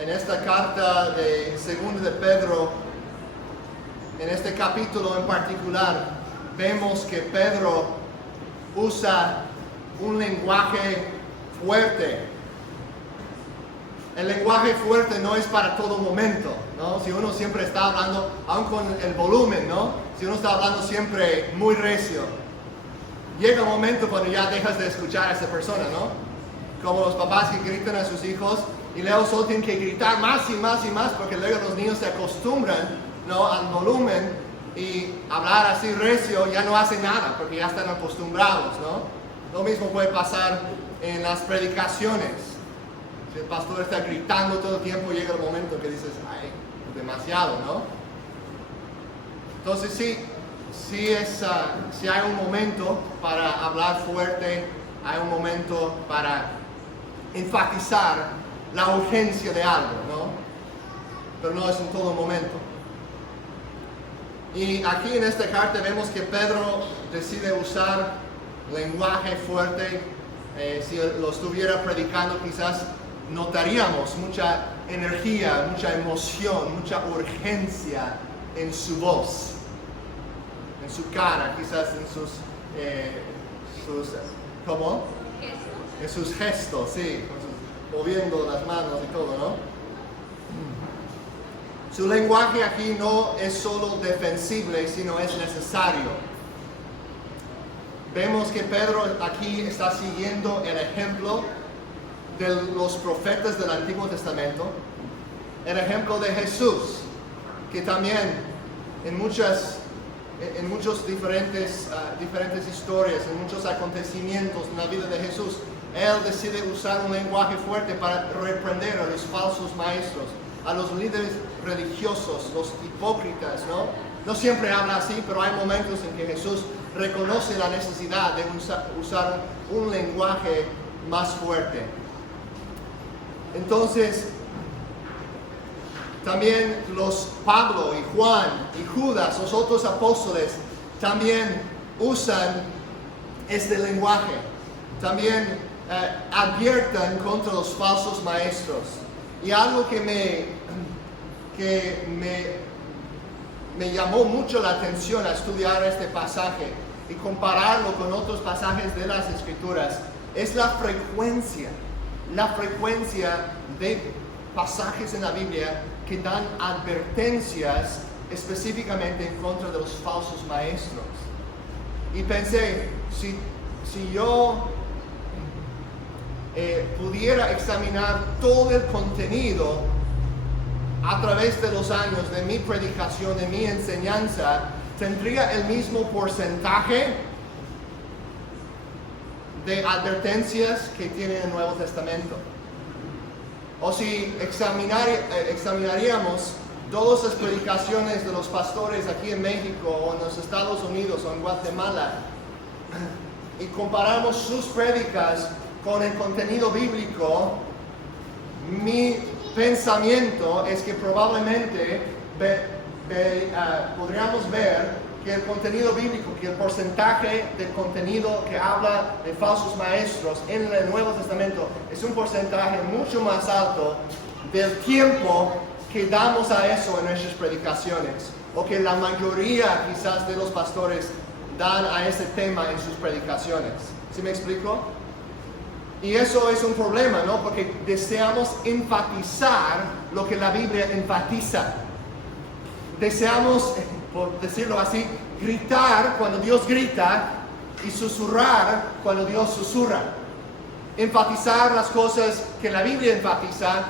en esta carta de Segunda de Pedro, en este capítulo en particular, vemos que Pedro usa un lenguaje fuerte. El lenguaje fuerte no es para todo momento, ¿no? Si uno siempre está hablando, aun con el volumen, ¿no? Si uno está hablando siempre muy recio, llega un momento cuando ya dejas de escuchar a esa persona, ¿no? Como los papás que gritan a sus hijos y luego solo tienen que gritar más y más y más porque luego los niños se acostumbran, ¿no?, al volumen, y hablar así recio ya no hace nada porque ya están acostumbrados, ¿no? Lo mismo puede pasar en las predicaciones. Si el pastor está gritando todo el tiempo, llega el momento que dices, ay, demasiado, ¿no? Entonces sí hay un momento para hablar fuerte, hay un momento para enfatizar la urgencia de algo, ¿no? Pero no es en todo momento. Y aquí en esta carta vemos que Pedro decide usar lenguaje fuerte. Si lo estuviera predicando, quizás notaríamos mucha energía, mucha emoción, mucha urgencia en su voz, en su cara, quizás en ¿cómo? En sus gestos, sí, moviendo las manos y todo, ¿no? Su lenguaje aquí no es solo defensible, sino es necesario. Vemos que Pedro aquí está siguiendo el ejemplo de los profetas del Antiguo Testamento, el ejemplo de Jesús, que también en muchas diferentes historias, en muchos acontecimientos en la vida de Jesús, Él decide usar un lenguaje fuerte para reprender a los falsos maestros, a los líderes religiosos, los hipócritas, ¿no? No siempre habla así, pero hay momentos en que Jesús reconoce la necesidad de usar un lenguaje más fuerte. Entonces, también Pablo y Juan y Judas, los otros apóstoles, también usan este lenguaje. También advierten contra los falsos maestros. Y algo que me llamó mucho la atención al estudiar este pasaje y compararlo con otros pasajes de las Escrituras es la frecuencia de pasajes en la Biblia que dan advertencias específicamente en contra de los falsos maestros. Y pensé, si yo pudiera examinar todo el contenido a través de los años de mi predicación, de mi enseñanza, ¿tendría el mismo porcentaje de advertencias que tiene el Nuevo Testamento? O si examinaríamos todas las predicaciones de los pastores aquí en México o en los Estados Unidos o en Guatemala y comparamos sus prédicas con el contenido bíblico, mi pensamiento es que probablemente podríamos ver que el contenido bíblico, que el porcentaje del contenido que habla de falsos maestros en el Nuevo Testamento es un porcentaje mucho más alto del tiempo que damos a eso en nuestras predicaciones, o que la mayoría quizás de los pastores dan a ese tema en sus predicaciones. ¿Sí me explico? Y eso es un problema, ¿no? Porque deseamos enfatizar lo que la Biblia enfatiza. Deseamos, por decirlo así, gritar cuando Dios grita y susurrar cuando Dios susurra. Enfatizar las cosas que la Biblia enfatiza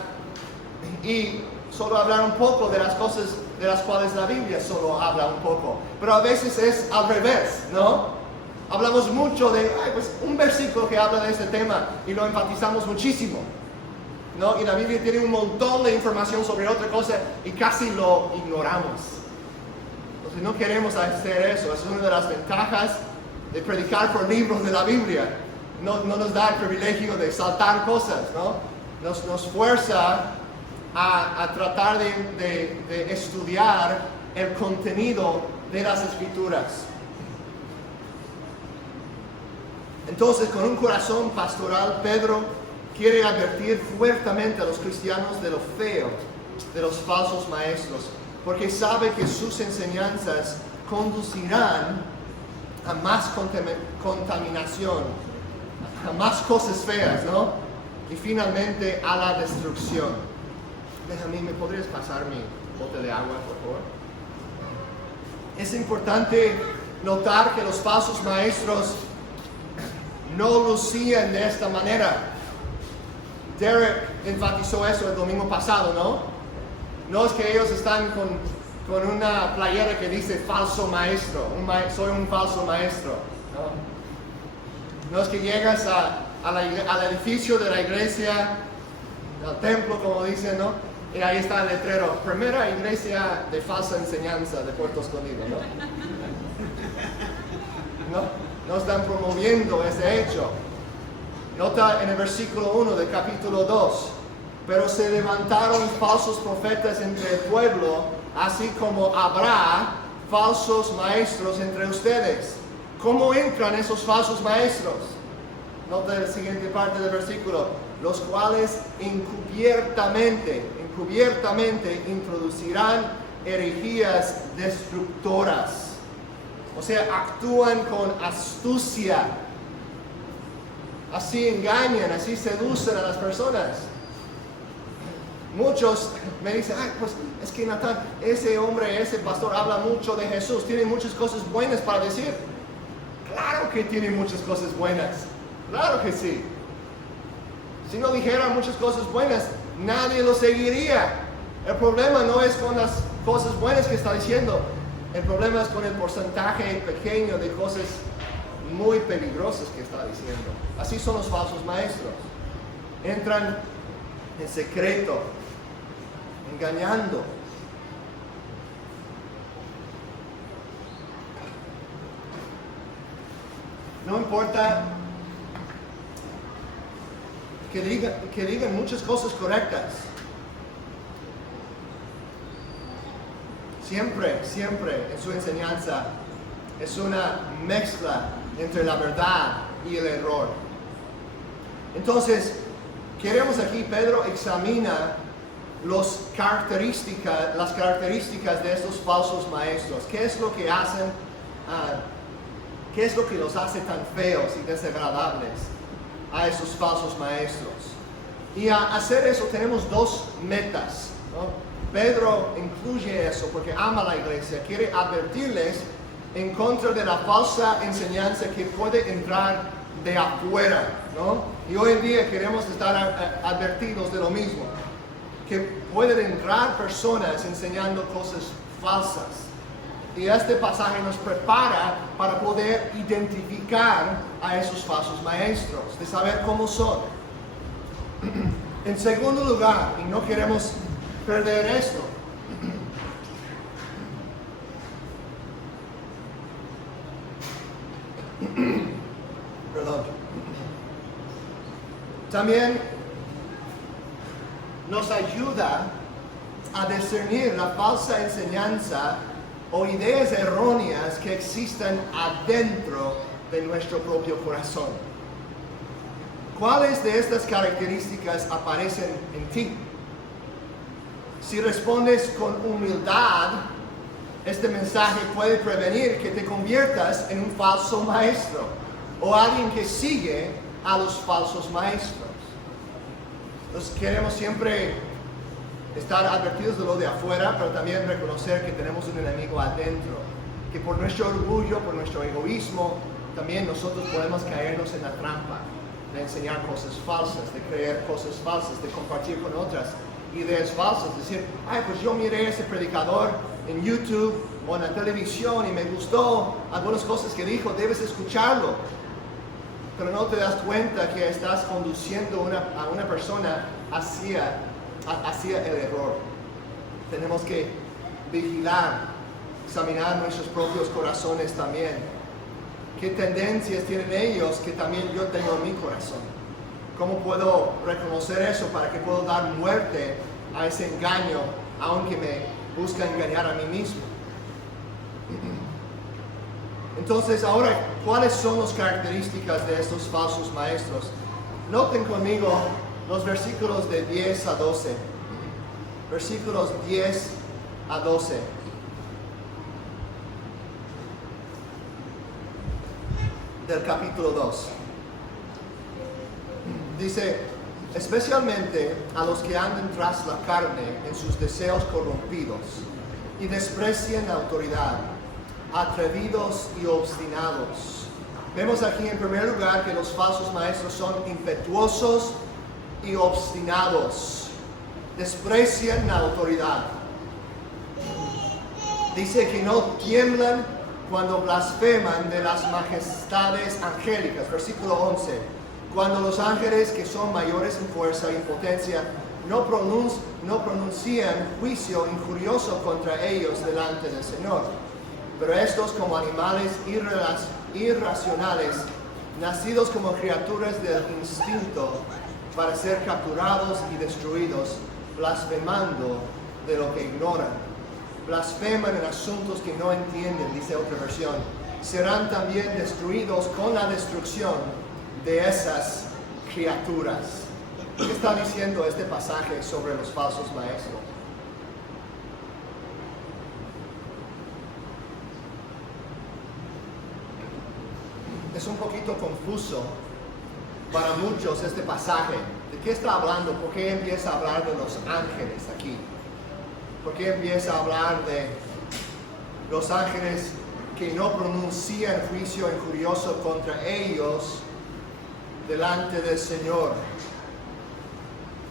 y solo hablar un poco de las cosas de las cuales la Biblia solo habla un poco. Pero a veces es al revés, ¿no? Hablamos mucho de un versículo que habla de este tema y lo enfatizamos muchísimo, ¿no? Y la Biblia tiene un montón de información sobre otra cosa y casi lo ignoramos. Entonces no queremos hacer eso. Es una de las ventajas de predicar por libros de la Biblia. No nos da el privilegio de saltar cosas, ¿no? Nos fuerza a tratar de estudiar el contenido de las Escrituras. Entonces, con un corazón pastoral, Pedro quiere advertir fuertemente a los cristianos de lo feo de los falsos maestros, porque sabe que sus enseñanzas conducirán a más contaminación, a más cosas feas, ¿no? Y finalmente a la destrucción. Déjame, ¿me podrías pasar mi bote de agua, por favor? Es importante notar que los falsos maestros no lucían de esta manera. Derek enfatizó eso el domingo pasado, ¿no? No es que ellos están con una playera que dice falso maestro, soy un falso maestro. No es que llegas al edificio de la iglesia, al templo, como dicen, ¿no? Y ahí está el letrero, primera iglesia de falsa enseñanza de Puerto Escondido, ¿no? No están promoviendo ese hecho. Nota en el versículo 1 del capítulo 2, pero se levantaron falsos profetas entre el pueblo, así como habrá falsos maestros entre ustedes. ¿Cómo entran esos falsos maestros? Nota la siguiente parte del versículo, los cuales encubiertamente introducirán herejías destructoras. O sea, actúan con astucia. Así engañan, así seducen a las personas. Muchos me dicen, pues es que Natán, ese hombre, ese pastor habla mucho de Jesús, tiene muchas cosas buenas para decir. Claro que tiene muchas cosas buenas, claro que sí. Si no dijera muchas cosas buenas, nadie lo seguiría. El problema no es con las cosas buenas que está diciendo, el problema es con el porcentaje pequeño de cosas muy peligrosas que está diciendo. Así son los falsos maestros. Entran en secreto, engañando. No importa que digan muchas cosas correctas. Siempre en su enseñanza es una mezcla entre la verdad y el error. Entonces, Pedro examina las características de estos falsos maestros. ¿Qué es lo que hacen? ¿Qué es lo que los hace tan feos y desagradables a esos falsos maestros? Y a hacer eso tenemos dos metas, ¿no? Pedro incluye eso porque ama a la iglesia, quiere advertirles en contra de la falsa enseñanza que puede entrar de afuera, ¿no? Y hoy en día queremos estar advertidos de lo mismo, que pueden entrar personas enseñando cosas falsas. Y este pasaje nos prepara para poder identificar a esos falsos maestros, de saber cómo son. En segundo lugar, y no queremos perder esto, perdón. También nos ayuda a discernir la falsa enseñanza o ideas erróneas que existen adentro de nuestro propio corazón. ¿Cuáles de estas características aparecen en ti? Si respondes con humildad, este mensaje puede prevenir que te conviertas en un falso maestro o alguien que sigue a los falsos maestros. Entonces queremos siempre estar advertidos de lo de afuera, pero también reconocer que tenemos un enemigo adentro, que por nuestro orgullo, por nuestro egoísmo, también nosotros podemos caernos en la trampa de enseñar cosas falsas, de creer cosas falsas, de compartir con otras ideas falsas, decir, pues yo miré a ese predicador en YouTube o en la televisión y me gustó algunas cosas que dijo, debes escucharlo, pero no te das cuenta que estás conduciendo a una persona hacia el error. Tenemos que vigilar, examinar nuestros propios corazones también. ¿Qué tendencias tienen ellos que también yo tengo en mi corazón? ¿Cómo puedo reconocer eso para que puedo dar muerte a ese engaño, aunque me busca engañar a mí mismo? Entonces, ahora, ¿cuáles son las características de estos falsos maestros? Noten conmigo los versículos de 10 a 12. Versículos 10 a 12. Del capítulo 2. Dice, especialmente a los que andan tras la carne en sus deseos corrompidos y desprecian la autoridad, atrevidos y obstinados. Vemos aquí en primer lugar que los falsos maestros son impetuosos y obstinados. Desprecian la autoridad. Dice que no tiemblan cuando blasfeman de las majestades angélicas. Versículo 11. Cuando los ángeles que son mayores en fuerza y en potencia no pronuncian juicio injurioso contra ellos delante del Señor. Pero estos, como animales irracionales, nacidos como criaturas del instinto para ser capturados y destruidos, blasfemando de lo que ignoran. Blasfeman en asuntos que no entienden, dice otra versión. Serán también destruidos con la destrucción de esas criaturas. ¿Qué está diciendo este pasaje sobre los falsos maestros? Es un poquito confuso para muchos este pasaje. ¿De qué está hablando? ¿Por qué empieza a hablar de los ángeles aquí? ¿Por qué empieza a hablar de los ángeles que no pronuncian juicio injurioso contra ellos delante del Señor?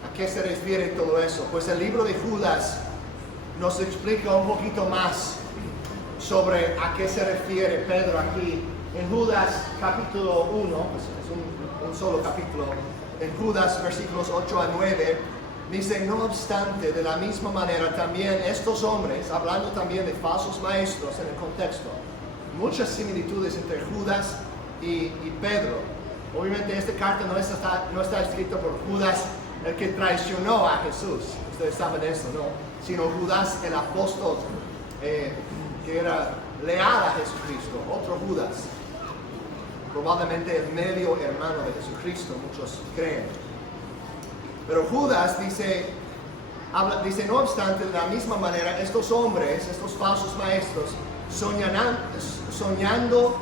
¿A qué se refiere todo eso? Pues el libro de Judas nos explica un poquito más sobre a qué se refiere Pedro aquí. En Judas capítulo 1, pues es un solo capítulo, en Judas versículos 8 a 9, dice, no obstante, de la misma manera también estos hombres, hablando también de falsos maestros en el contexto, muchas similitudes entre Judas y Pedro. Obviamente esta carta no está escrita por Judas, el que traicionó a Jesús, ustedes saben eso, ¿no? Sino Judas el apóstol, que era leal a Jesucristo, otro Judas. Probablemente el medio hermano de Jesucristo, muchos creen. Pero Judas dice, no obstante, de la misma manera, estos hombres, estos falsos maestros, soñando,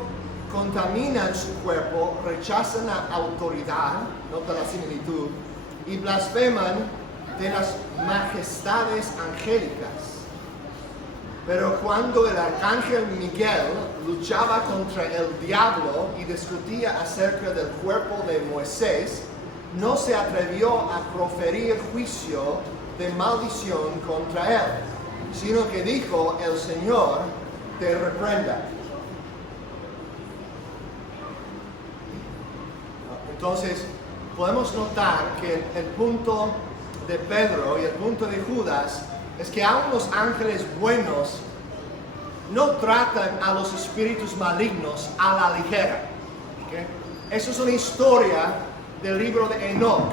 contaminan su cuerpo, rechazan la autoridad, nota la similitud, y blasfeman de las majestades angélicas. Pero cuando el arcángel Miguel luchaba contra el diablo y discutía acerca del cuerpo de Moisés, no se atrevió a proferir juicio de maldición contra él, sino que dijo, el Señor te reprenda. Entonces, podemos notar que el punto de Pedro y el punto de Judas es que aún los ángeles buenos no tratan a los espíritus malignos a la ligera. ¿Okay? Eso es una historia del libro de Enoch,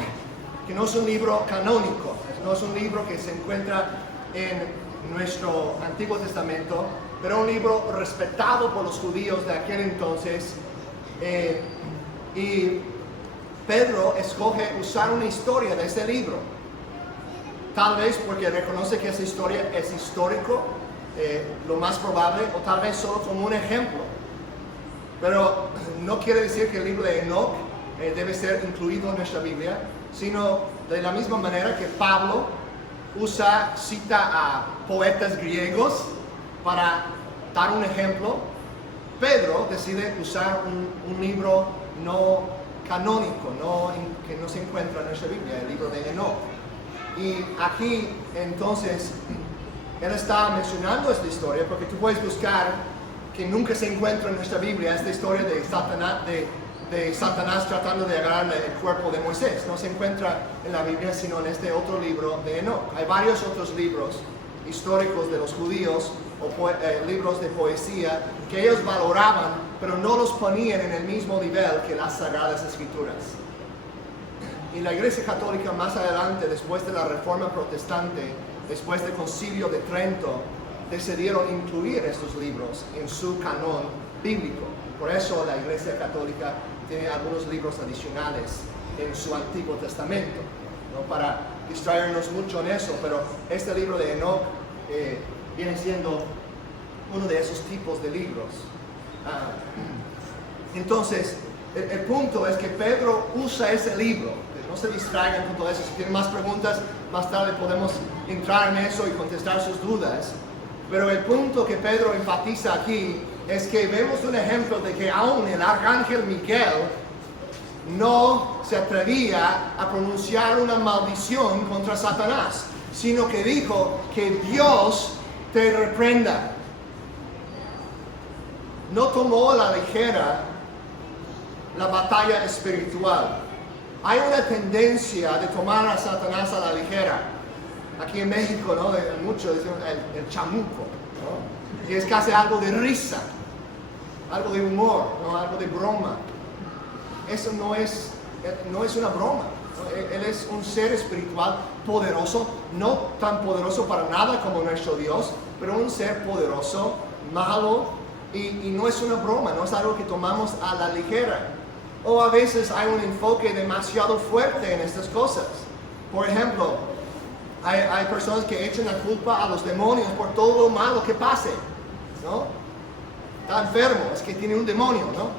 que no es un libro canónico, no es un libro que se encuentra en nuestro Antiguo Testamento, pero un libro respetado por los judíos de aquel entonces. Y Pedro escoge usar una historia de ese libro. Tal vez porque reconoce que esa historia es histórico, lo más probable, o tal vez solo como un ejemplo. Pero no quiere decir que el libro de Enoch debe ser incluido en nuestra Biblia, sino de la misma manera que Pablo cita a poetas griegos para dar un ejemplo. Pedro decide usar un libro no canónico, que no se encuentra en nuestra Biblia, el libro de Enoch. Y aquí entonces él está mencionando esta historia porque tú puedes buscar que nunca se encuentra en nuestra Biblia esta historia de Satanás tratando de agarrar el cuerpo de Moisés. No se encuentra en la Biblia sino en este otro libro de Enoch. Hay varios otros libros históricos de los judíos o libros de poesía que ellos valoraban, pero no los ponían en el mismo nivel que las Sagradas Escrituras. Y la Iglesia Católica más adelante, después de la Reforma Protestante, después del Concilio de Trento, decidieron incluir estos libros en su canon bíblico. Por eso la Iglesia Católica tiene algunos libros adicionales en su Antiguo Testamento. ¿no? Para distraernos mucho en eso, pero este libro de Enoch viene siendo uno de esos tipos de libros. Entonces, el punto es que Pedro usa ese libro. No se distraigan con todo eso. Si tienen más preguntas, más tarde podemos entrar en eso y contestar sus dudas. Pero el punto que Pedro enfatiza aquí es que vemos un ejemplo de que aún el arcángel Miguel no se atrevía a pronunciar una maldición contra Satanás, sino que dijo que Dios te reprenda. No tomó a la ligera la batalla espiritual. Hay una tendencia de tomar a Satanás a la ligera. Aquí en México, ¿no? Muchos dicen el chamuco, ¿no? Y es casi algo de risa, algo de humor, ¿no? Algo de broma. Eso no es una broma, ¿no? Él es un ser espiritual poderoso, no tan poderoso para nada como nuestro Dios, pero un ser poderoso, malo, y no es una broma, no es algo que tomamos a la ligera. O a veces hay un enfoque demasiado fuerte en estas cosas. Por ejemplo, hay personas que echan la culpa a los demonios por todo lo malo que pase, ¿no? Está enfermo, es que tiene un demonio, ¿no?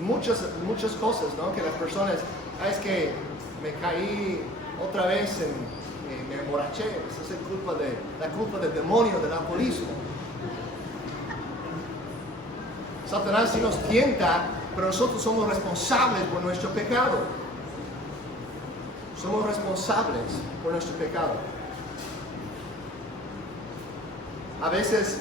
Muchas cosas, ¿no? Que las personas, es que me caí otra vez, me emborraché, esa es la culpa del demonio, del alcoholismo. Satanás sí nos tienta, pero nosotros somos responsables por nuestro pecado. Somos responsables por nuestro pecado. A veces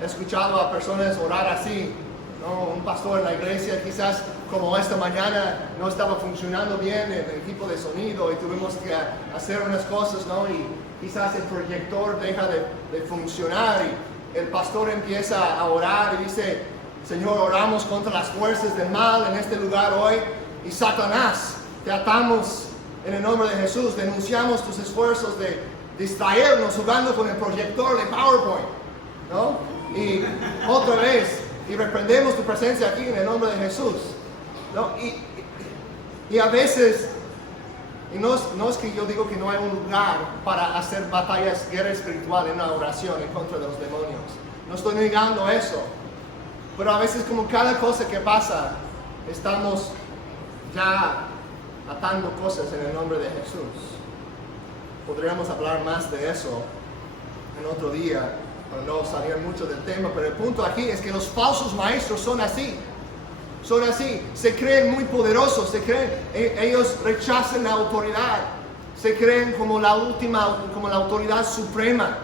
he escuchado a personas orar así, ¿no? Un pastor en la iglesia, quizás como esta mañana no estaba funcionando bien el equipo de sonido y tuvimos que hacer unas cosas, ¿no? Y quizás el proyector deja de funcionar y el pastor empieza a orar y dice: Señor, oramos contra las fuerzas del mal en este lugar hoy, y Satanás, te atamos en el nombre de Jesús, denunciamos tus esfuerzos de distraernos jugando con el proyector de PowerPoint, ¿no? Y otra vez, y reprendemos tu presencia aquí en el nombre de Jesús, ¿no? Y a veces, y no es que yo digo que no hay un lugar para hacer batallas, guerra espiritual en una oración en contra de los demonios, no estoy negando eso. Pero a veces, como cada cosa que pasa, estamos ya atando cosas en el nombre de Jesús. Podríamos hablar más de eso en otro día, para no salir mucho del tema, pero el punto aquí es que los falsos maestros son así. Son así, se creen muy poderosos, ellos rechazan la autoridad, se creen como la autoridad suprema,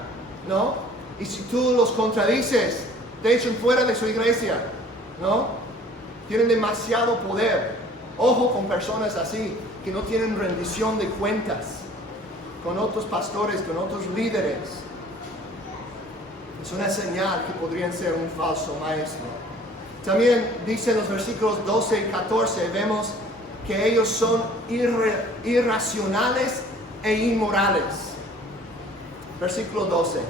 ¿no? Y si tú los contradices, te echan fuera de su iglesia, ¿no? Tienen demasiado poder. Ojo con personas así, que no tienen rendición de cuentas con otros pastores, con otros líderes. Es una señal que podrían ser un falso maestro. También dice en los versículos 12 y 14, vemos que ellos son irracionales e inmorales. Versículo 12.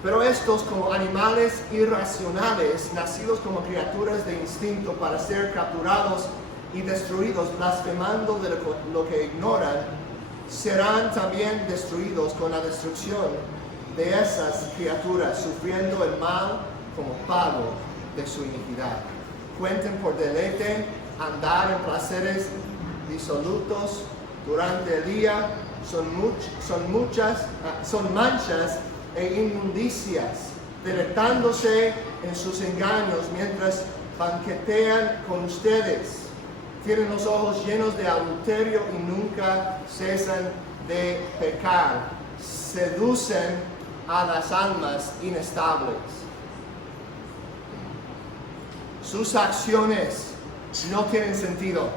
Pero estos, como animales irracionales, nacidos como criaturas de instinto para ser capturados y destruidos, blasfemando de lo que ignoran, serán también destruidos con la destrucción de esas criaturas, sufriendo el mal como pago de su iniquidad. Cuenten por deleite andar en placeres disolutos durante el día, son manchas e inmundicias, deleitándose en sus engaños mientras banquetean con ustedes. Tienen los ojos llenos de adulterio y nunca cesan de pecar. Seducen a las almas inestables. Sus acciones no tienen sentido.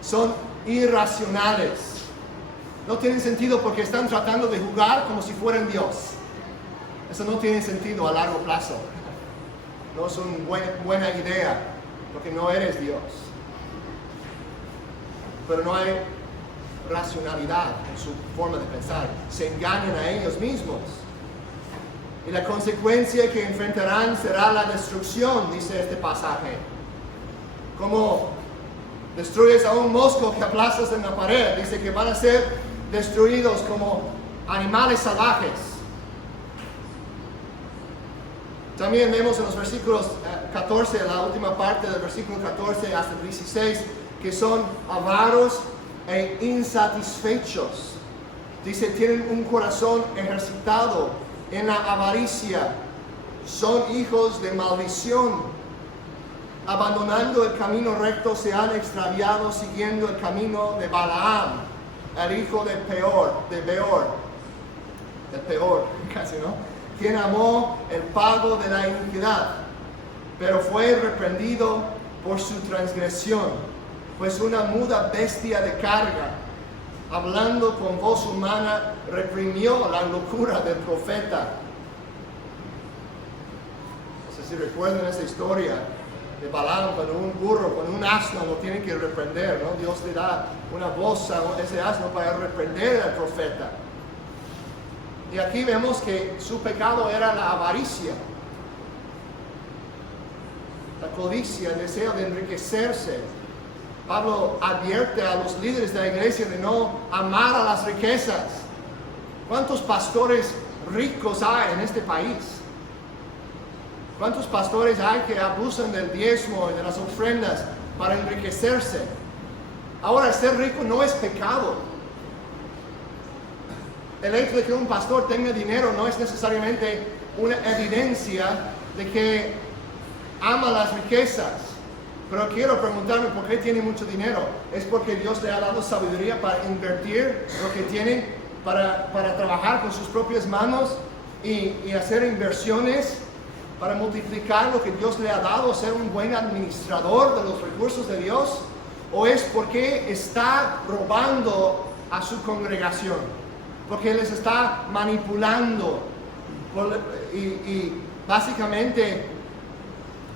Son irracionales. No tienen sentido porque están tratando de jugar como si fueran Dios. Eso no tiene sentido a largo plazo. No es una buena idea, porque no eres Dios. Pero no hay racionalidad en su forma de pensar. Se engañan a ellos mismos. Y la consecuencia que enfrentarán será la destrucción, dice este pasaje. Como Destruyes a un mosco que aplastas en la pared. Dice que van a ser destruidos como animales salvajes. También vemos en los versículos 14, la última parte del versículo 14 hasta el 16, que son avaros e insatisfechos. Dice, tienen un corazón ejercitado en la avaricia. Son hijos de maldición. Abandonando el camino recto, se han extraviado siguiendo el camino de Balaam, el hijo de Beor, casi, ¿no? Quien amó el pago de la iniquidad, pero fue reprendido por su transgresión, pues una muda bestia de carga, hablando con voz humana, reprimió la locura del profeta. No sé si recuerdan esa historia de Balaam, cuando un burro, cuando un asno lo tienen que reprender, ¿no? Dios le da una voz a ese asno para reprender al profeta. Y aquí vemos que su pecado era la avaricia, la codicia, el deseo de enriquecerse. Pablo advierte a los líderes de la iglesia de no amar a las riquezas. ¿Cuántos pastores ricos hay en este país? ¿Cuántos pastores hay que abusan del diezmo y de las ofrendas para enriquecerse? Ahora, ser rico no es pecado. El hecho de que un pastor tenga dinero no es necesariamente una evidencia de que ama las riquezas. Pero quiero preguntarme por qué tiene mucho dinero. ¿Es porque Dios le ha dado sabiduría para invertir lo que tiene, para trabajar con sus propias manos y hacer inversiones, para multiplicar lo que Dios le ha dado, ser un buen administrador de los recursos de Dios? ¿O es porque está robando a su congregación? Porque les está manipulando y básicamente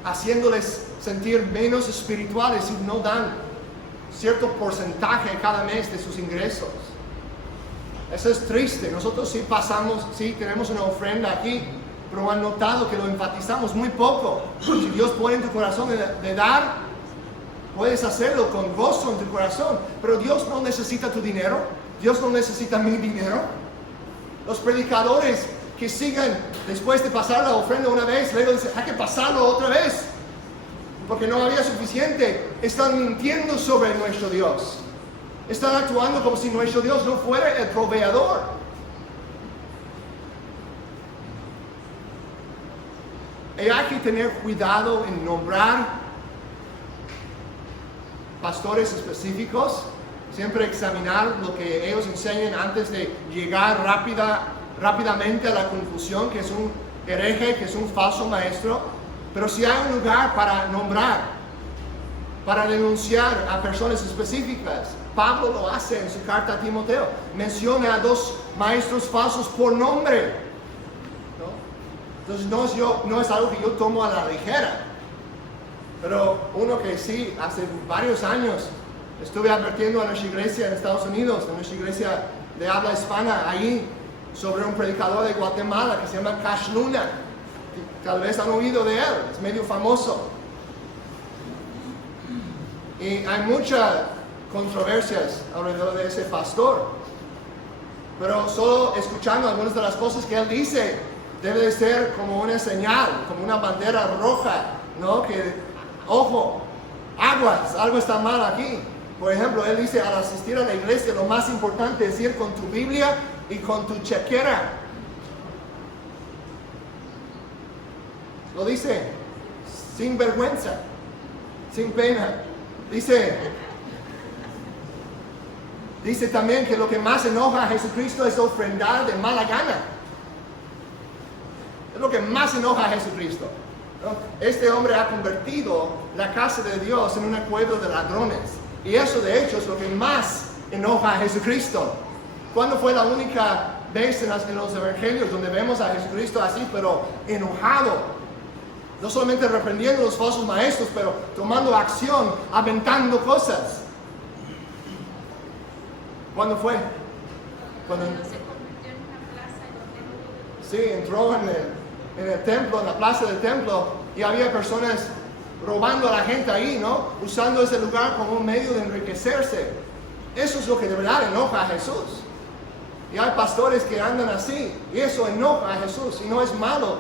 haciéndoles sentir menos espirituales si no dan cierto porcentaje cada mes de sus ingresos. Eso es triste. Nosotros sí tenemos una ofrenda aquí, pero han notado que lo enfatizamos muy poco. Si Dios pone en tu corazón de dar, puedes hacerlo con gozo en tu corazón, pero Dios no necesita tu dinero. Dios no necesita mi dinero. Los predicadores que sigan después de pasar la ofrenda una vez, luego dicen, hay que pasarlo otra vez, porque no había suficiente. Están mintiendo sobre nuestro Dios. Están actuando como si nuestro Dios no fuera el proveedor. Y hay que tener cuidado en nombrar pastores específicos. Siempre examinar lo que ellos enseñan antes de llegar rápidamente a la conclusión que es un hereje, que es un falso maestro. Pero si hay un lugar para nombrar, para denunciar a personas específicas, Pablo lo hace en su carta a Timoteo. Menciona a 2 maestros falsos por nombre, ¿no? Entonces no es algo que yo tomo a la ligera. Pero uno que sí, hace varios años, estuve advirtiendo a nuestra iglesia en Estados Unidos, a nuestra iglesia de habla hispana, ahí, sobre un predicador de Guatemala que se llama Cash Luna. Tal vez han oído de él, es medio famoso. Y hay muchas controversias alrededor de ese pastor. Pero solo escuchando algunas de las cosas que él dice, debe de ser como una señal, como una bandera roja, ¿no? Que, ojo, aguas, algo está mal aquí. Por ejemplo, él dice, al asistir a la iglesia, lo más importante es ir con tu Biblia y con tu chequera. Lo dice sin vergüenza, sin pena. Dice también que lo que más enoja a Jesucristo es ofrendar de mala gana. Es lo que más enoja a Jesucristo, ¿no? Este hombre ha convertido la casa de Dios en una cueva de ladrones. Y eso de hecho es lo que más enoja a Jesucristo. ¿Cuándo fue la única vez en los evangelios donde vemos a Jesucristo así, pero enojado? No solamente reprendiendo a los falsos maestros, pero tomando acción, aventando cosas. ¿Cuándo fue? Cuando se convirtió en una plaza en el templo. Sí, entró en el templo, en la plaza del templo, y había personas robando a la gente ahí, ¿no? Usando ese lugar como un medio de enriquecerse. Eso es lo que de verdad enoja a Jesús. Y hay pastores que andan así, y eso enoja a Jesús. Y no es malo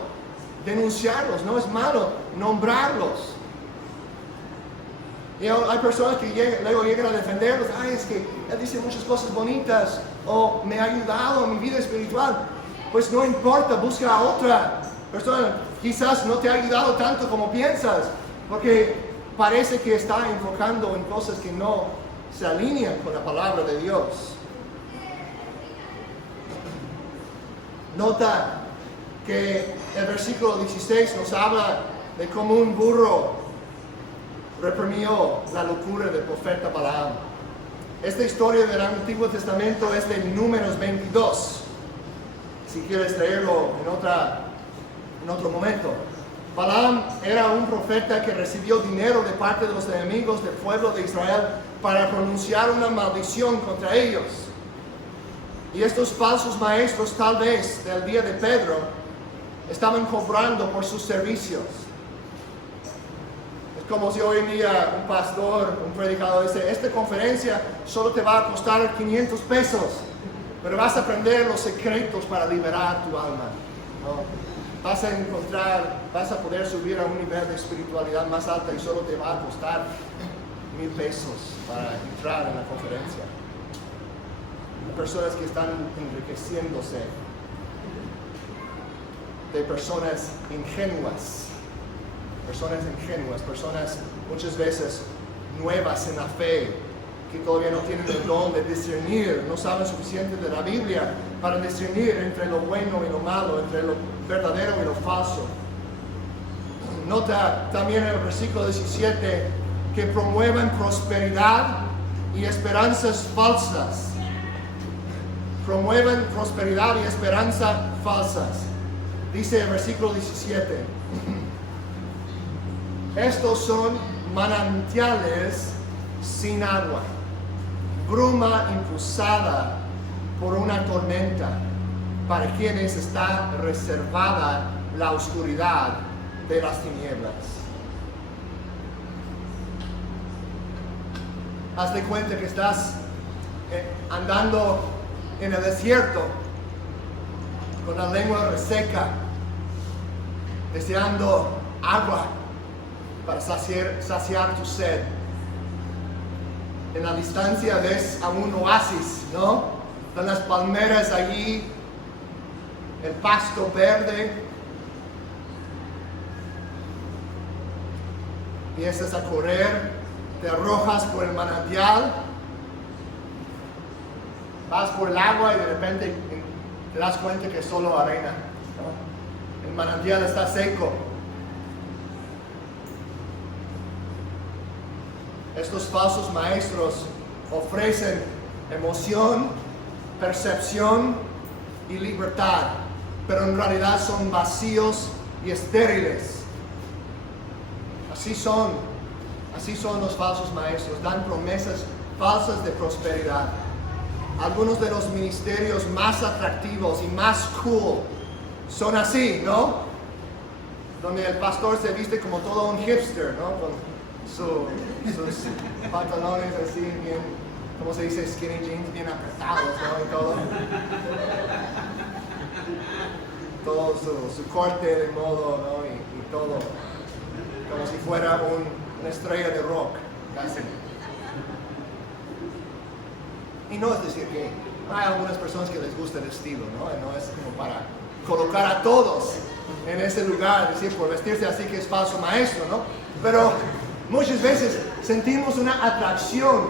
denunciarlos, no es malo nombrarlos. Y hay personas que luego llegan a defenderlos. Ay, es que él dice muchas cosas bonitas, o me ha ayudado en mi vida espiritual. Pues no importa, busca a otra persona. Quizás no te ha ayudado tanto como piensas, porque parece que está enfocando en cosas que no se alinean con la palabra de Dios. Nota que el versículo 16 nos habla de cómo un burro reprimió la locura del profeta Balaam. Esta historia del Antiguo Testamento es de Números 22. Si quieres leerlo en otro momento. Balaam era un profeta que recibió dinero de parte de los enemigos del pueblo de Israel para pronunciar una maldición contra ellos. Y estos falsos maestros, tal vez del día de Pedro, estaban cobrando por sus servicios. Es como si hoy en día un pastor, un predicador dice, esta conferencia solo te va a costar 500 pesos, pero vas a aprender los secretos para liberar tu alma, ¿no? Vas a poder subir a un nivel de espiritualidad más alta y solo te va a costar 1,000 pesos para entrar en la conferencia. Personas que están enriqueciéndose de personas ingenuas, personas muchas veces nuevas en la fe, que todavía no tienen el don de discernir, no saben suficiente de la Biblia para discernir entre lo bueno y lo malo, entre lo verdadero y lo falso. Nota también en el versículo 17 que promueven prosperidad y esperanzas falsas. Promueven prosperidad y esperanza falsas. Dice el versículo 17. Estos son manantiales sin agua, bruma impulsada por una tormenta, para quienes está reservada la oscuridad de las tinieblas. Haz de cuenta que estás andando en el desierto con la lengua reseca, deseando agua para saciar tu sed. En la distancia ves a un oasis, ¿no? Están las palmeras allí, el pasto verde. Empiezas a correr, te arrojas por el manantial, vas por el agua y de repente te das cuenta que es solo arena, ¿no? El manantial está seco. Estos falsos maestros ofrecen emoción, percepción y libertad, pero en realidad son vacíos y estériles. Así son los falsos maestros, dan promesas falsas de prosperidad. Algunos de los ministerios más atractivos y más cool son así, ¿no? Donde el pastor se viste como todo un hipster, ¿no? Con sus pantalones así bien, ¿cómo se dice? Skinny jeans, bien apretados, ¿no? Y todo su corte de modo, ¿no? Y todo, como si fuera una estrella de rock, casi. Y no es decir que hay algunas personas que les gusta el estilo, ¿no? No es como para colocar a todos en ese lugar, decir, por vestirse así que es falso maestro, ¿no? Pero muchas veces sentimos una atracción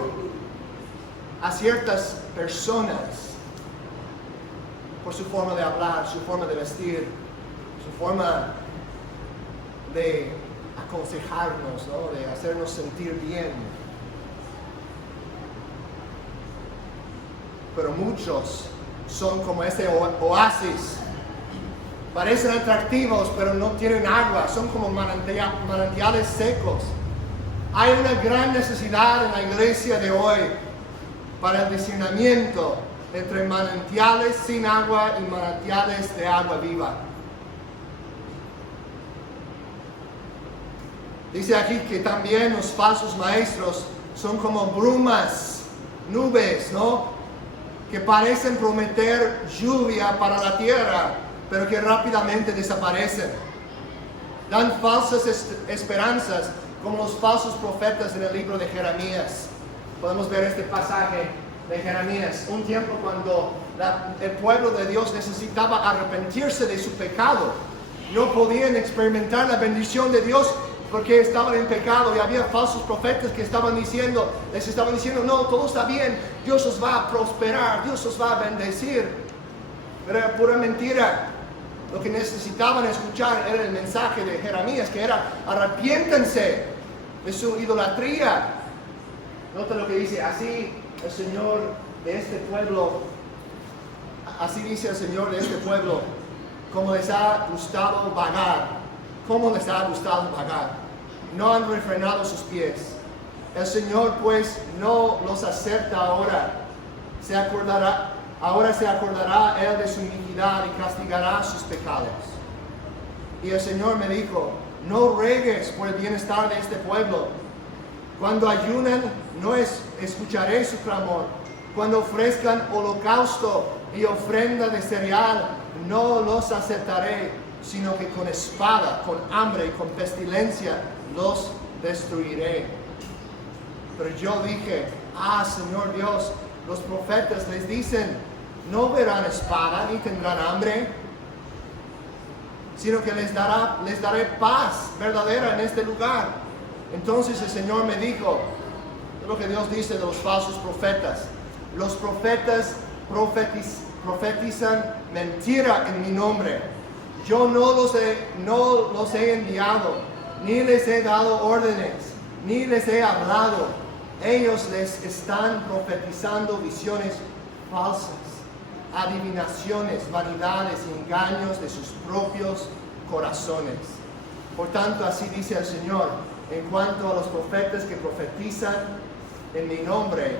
a ciertas personas por su forma de hablar, su forma de vestir, su forma de aconsejarnos, ¿no? De hacernos sentir bien. Pero muchos son como ese oasis. Parecen atractivos, pero no tienen agua. Son como manantiales secos. Hay una gran necesidad en la iglesia de hoy para el discernimiento entre manantiales sin agua y manantiales de agua viva. Dice aquí que también los falsos maestros son como brumas, nubes, ¿no? Que parecen prometer lluvia para la tierra, pero que rápidamente desaparecen. Dan falsas esperanzas, como los falsos profetas en el libro de Jeremías. Podemos ver este pasaje de Jeremías, un tiempo cuando el pueblo de Dios necesitaba arrepentirse de su pecado. No podían experimentar la bendición de Dios porque estaban en pecado, y había falsos profetas que les estaban diciendo, no, todo está bien, Dios os va a prosperar, Dios os va a bendecir. Pero era pura mentira. Lo que necesitaban escuchar era el mensaje de Jeremías, que era: arrepiéntense de su idolatría. Nota lo que dice: así el Señor de este pueblo, así dice el Señor de este pueblo, como les ha gustado vagar. ¿Cómo les ha gustado vagar? No han refrenado sus pies. El Señor pues no los acepta ahora. Ahora se acordará Él de su iniquidad y castigará sus pecados. Y el Señor me dijo: no ruegues por el bienestar de este pueblo. Cuando ayunan, no escucharé su clamor. Cuando ofrezcan holocausto y ofrenda de cereal, no los aceptaré, sino que con espada, con hambre y con pestilencia los destruiré. Pero yo dije: Señor Dios, los profetas les dicen, no verán espada ni tendrán hambre, sino que les daré paz verdadera en este lugar. Entonces el Señor me dijo, es lo que Dios dice de los falsos profetas: los profetas profetizan mentira en mi nombre. Yo no los he enviado, ni les he dado órdenes, ni les he hablado. Ellos les están profetizando visiones falsas, adivinaciones, vanidades y engaños de sus propios corazones. Por tanto, así dice el Señor, en cuanto a los profetas que profetizan en mi nombre,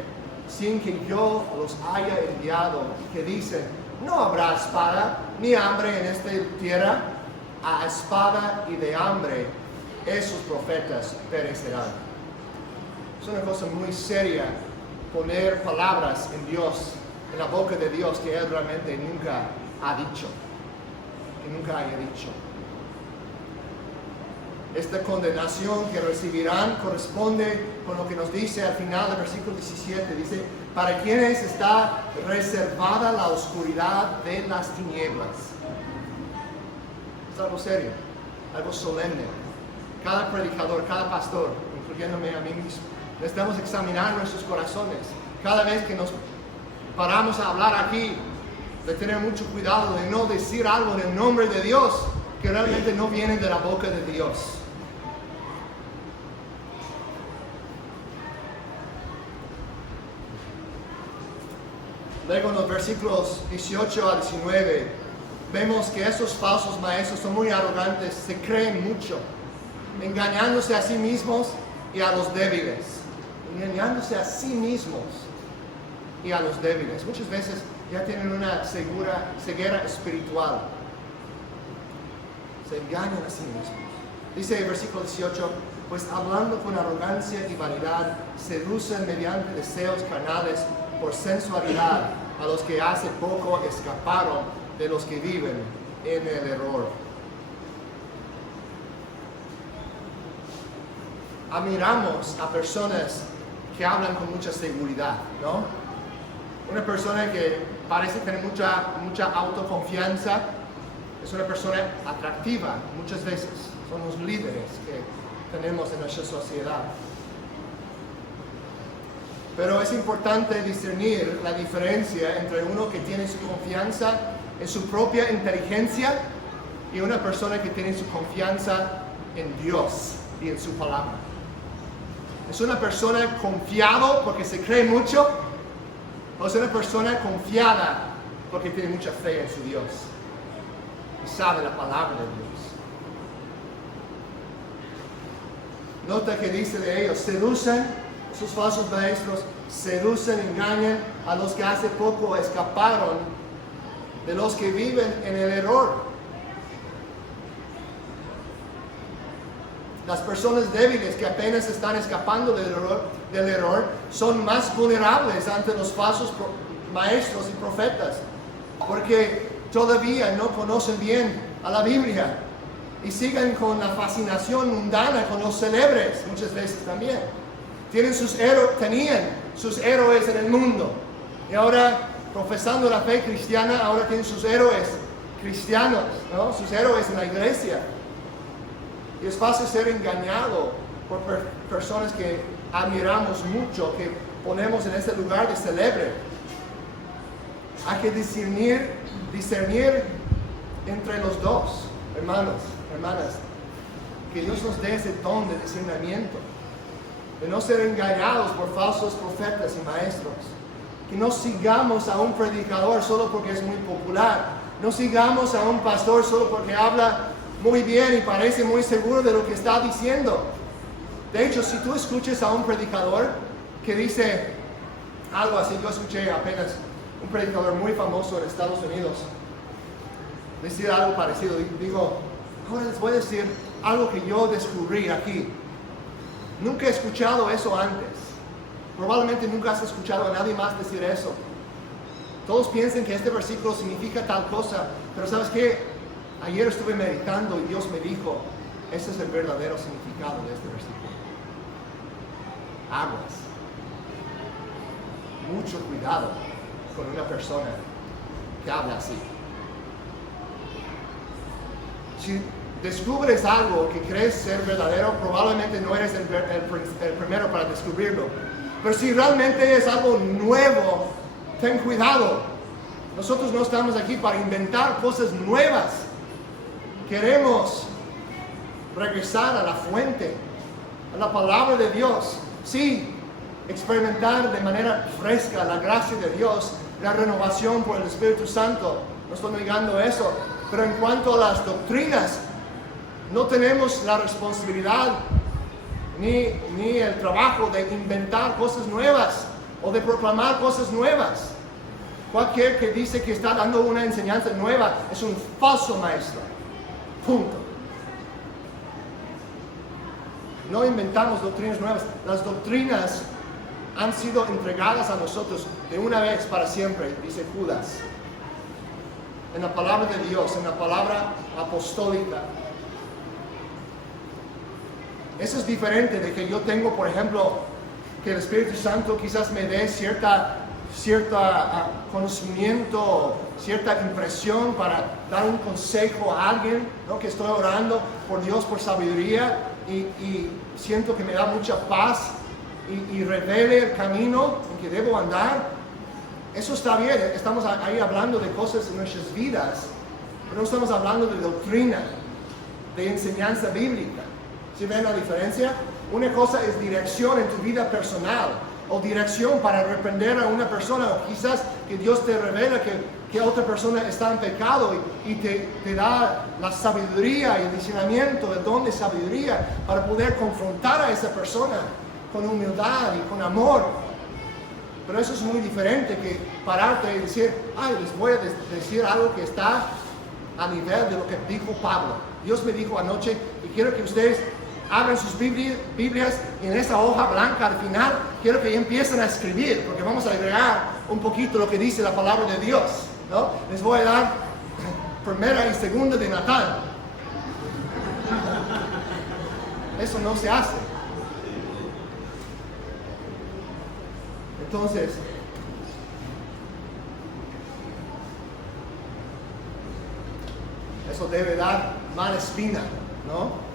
sin que yo los haya enviado, y que dicen: no habrá espada ni hambre en esta tierra, a espada y de hambre esos profetas perecerán. Es una cosa muy seria poner palabras en Dios, en la boca de Dios, que Él realmente nunca ha dicho, que nunca haya dicho. Esta condenación que recibirán corresponde con lo que nos dice al final del versículo 17. Dice: para quienes está reservada la oscuridad de las tinieblas. Es algo serio, algo solemne. Cada predicador, cada pastor, incluyéndome a mí mismo, necesitamos examinar nuestros corazones. Cada vez que nos paramos a hablar aquí, de tener mucho cuidado de no decir algo en el nombre de Dios que realmente no viene de la boca de Dios. Luego en los versículos 18 a 19 vemos que esos falsos maestros son muy arrogantes, se creen mucho, engañándose a sí mismos y a los débiles. Engañándose a sí mismos y a los débiles. Muchas veces ya tienen una ceguera espiritual. Se engañan a sí mismos. Dice el versículo 18: pues hablando con arrogancia y vanidad, seducen mediante deseos carnales por sensualidad a los que hace poco escaparon de los que viven en el error. Admiramos a personas que hablan con mucha seguridad, ¿no? Una persona que parece tener mucha autoconfianza es una persona atractiva muchas veces. Son los líderes que tenemos en nuestra sociedad. Pero es importante discernir la diferencia entre uno que tiene su confianza en su propia inteligencia y una persona que tiene su confianza en Dios y en su palabra. ¿Es una persona confiado porque se cree mucho? ¿O es una persona confiada porque tiene mucha fe en su Dios y sabe la palabra de Dios? Nota que dice de ellos: seducen, sus falsos maestros seducen, engañan a los que hace poco escaparon de los que viven en el error. Las personas débiles que apenas están escapando del error son más vulnerables ante los falsos maestros y profetas, porque todavía no conocen bien a la Biblia y siguen con la fascinación mundana con los célebres muchas veces también. Tenían sus héroes en el mundo y ahora, profesando la fe cristiana, ahora tienen sus héroes cristianos, ¿no? Sus héroes en la iglesia. Y es fácil ser engañado por personas que admiramos mucho, que ponemos en ese lugar de célebre. Hay que discernir entre los dos, hermanos, hermanas. Que Dios nos dé ese don de discernimiento, de no ser engañados por falsos profetas y maestros. Que no sigamos a un predicador solo porque es muy popular. No sigamos a un pastor solo porque habla muy bien y parece muy seguro de lo que está diciendo. De hecho, si tú escuchas a un predicador que dice algo así, yo escuché apenas un predicador muy famoso en Estados Unidos decir algo parecido. Digo, ahora les voy a decir algo que yo descubrí aquí. Nunca he escuchado eso antes. Probablemente nunca has escuchado a nadie más decir eso. Todos piensan que este versículo significa tal cosa, pero ¿sabes qué? Ayer estuve meditando y Dios me dijo, ese es el verdadero significado de este versículo. Aguas. Mucho cuidado con una persona que habla así. Si descubres algo que crees ser verdadero, probablemente no eres el primero para descubrirlo. Pero si realmente es algo nuevo, ten cuidado. Nosotros no estamos aquí para inventar cosas nuevas. Queremos regresar a la fuente, a la palabra de Dios. Sí, experimentar de manera fresca la gracia de Dios, la renovación por el Espíritu Santo. No estoy negando eso. Pero en cuanto a las doctrinas, no tenemos la responsabilidad ni el trabajo de inventar cosas nuevas o de proclamar cosas nuevas. Cualquier que dice que está dando una enseñanza nueva es un falso maestro. Punto. No inventamos doctrinas nuevas. Las doctrinas han sido entregadas a nosotros de una vez para siempre, dice Judas. En la palabra de Dios, en la palabra apostólica. Eso es diferente de que yo tengo, por ejemplo, que el Espíritu Santo quizás me dé cierta conocimiento, cierta impresión para dar un consejo a alguien, ¿no? Que estoy orando por Dios por sabiduría y siento que me da mucha paz y revele el camino en que debo andar. Eso está bien, estamos ahí hablando de cosas en nuestras vidas, pero no estamos hablando de doctrina, de enseñanza bíblica. ¿Sí ven la diferencia? Una cosa es dirección en tu vida personal, o dirección para reprender a una persona, o quizás que Dios te revela que otra persona está en pecado y te da la sabiduría y el discernimiento, el don de sabiduría para poder confrontar a esa persona con humildad y con amor. Pero eso es muy diferente que pararte y decir, les voy a decir algo que está a nivel de lo que dijo Pablo. Dios me dijo anoche y quiero que ustedes abran sus Biblias y en esa hoja blanca al final quiero que ya empiecen a escribir, porque vamos a agregar un poquito lo que dice la palabra de Dios, ¿no? Les voy a dar primera y segunda de Natán. Eso no se hace. Entonces, eso debe dar mala espina, ¿no?